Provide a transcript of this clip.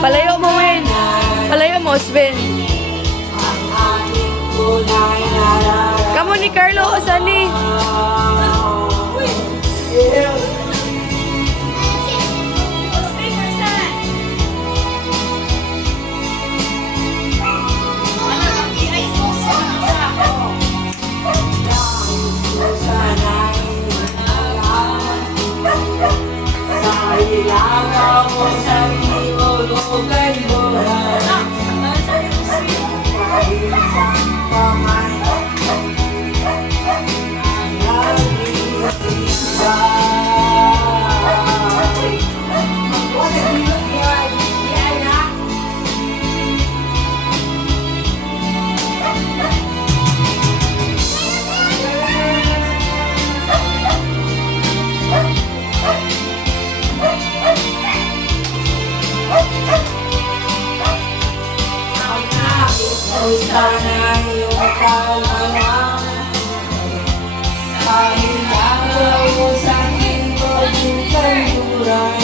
Palayo mo, Win. Palayo mo, Sven. Kamu ni Carlo o Sunny? Sana yung kalangan kahit ang mo sa akin ko yung